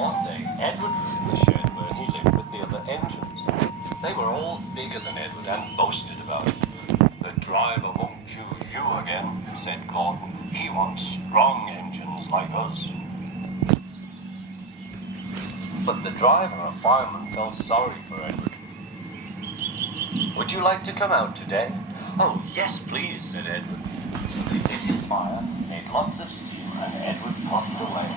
One day, Edward was in the shed where he lived with the other engines. They were all bigger than Edward and boasted about it. "The driver won't choose you again," said Gordon. "He wants strong engines like us." But the driver and fireman felt sorry for Edward. "Would you like to come out today?" "Oh, yes, please," said Edward. So they lit his fire, made lots of steam, and Edward puffed away.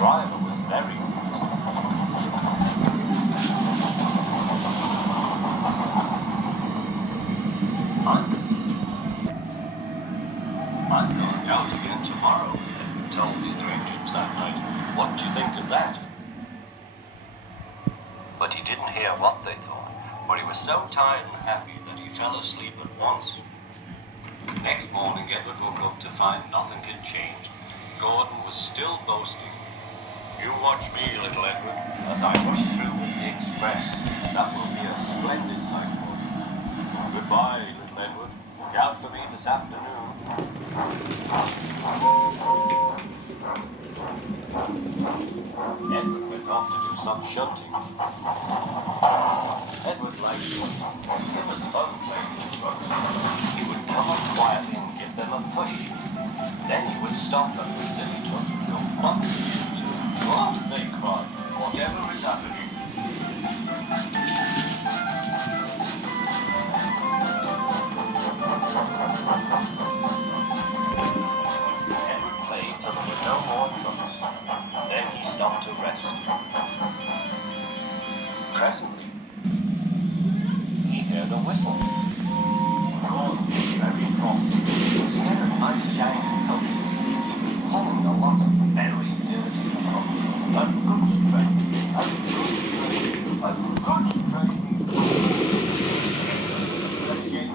Driver was very I'm going out again tomorrow, Edward told the other engines that night. "What do you think of that?" But he didn't hear what they thought, for he was so tired and happy that he fell asleep at once. Next morning, Edward woke up to find nothing had changed. Gordon was still boasting. "You watch me, little Edward, as I rush through with the express. That will be a splendid sight for you. Goodbye, little Edward. Look out for me this afternoon." Edward went off to do some shunting. Edward liked shunting. It was fun playing with trucks. He would come up quietly and give them a push. Then he would stop at the silly truck and go, "What did you do?" "Oh," they cried, "whatever is happening?" Edward played till there were no more trucks. Then he stopped to rest. Presently, he heard a whistle. Gordon was very cross. Instead of nice shiny coaches, he was pulling a lot of very dirty trucks. "A goods train, a goods train, a goods train." A shame.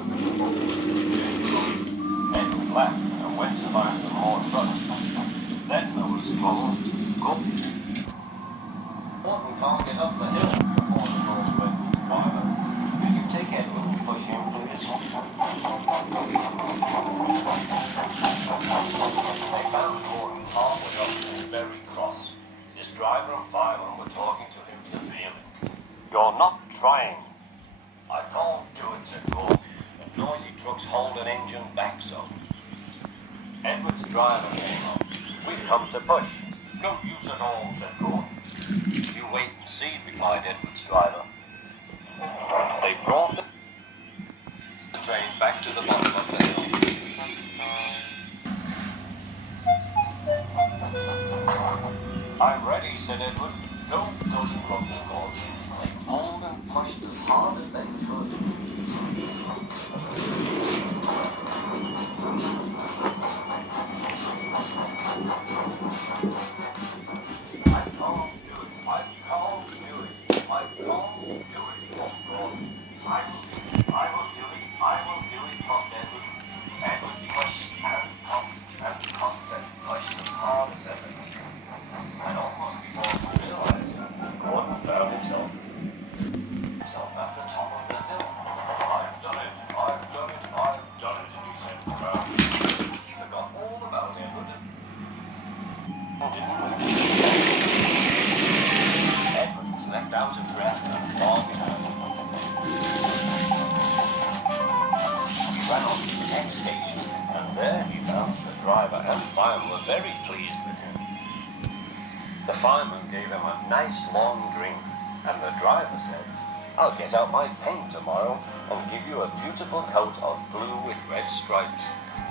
Edward laughed and went to find some more trucks. Then there was trouble. Gordon can't get up the hill before the North Edward's driver. "Will you take Edward and push him, please?" They found Gordon halfway up and very cross. His driver and fireman were talking to him severely. "You're not trying." "I can't do it," said Gordon. "The noisy trucks hold an engine back so." Edward's driver came up. "We've come to push." "Don't use it all," said Gordon. "You wait and see," replied Edward's driver. They brought the train back to the bottom of the hill. "I'm ready," said Edward. "Don't grumble, Gordon." They pulled and pushed as hard as they could. "I can't do it, I can't do it, I can't do it," puffed Gordon. "I will do it, puffed Edward. Edward pushed and puffed and pushed as hard as ever. And almost before he realized it, Gordon found himself at the top of the hill. "I've done it, I've done it, I've done it," he said proudly. He forgot all about Edward and didn't notice. Edward was left out of breath and far behind. He ran on to the next station, and there he found the driver and fireman were very pleased with him. The fireman gave him a nice long drink, and the driver said, "I'll get out my paint tomorrow and give you a beautiful coat of blue with red stripes.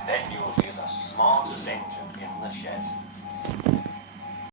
Then you'll be the smartest engine in the shed."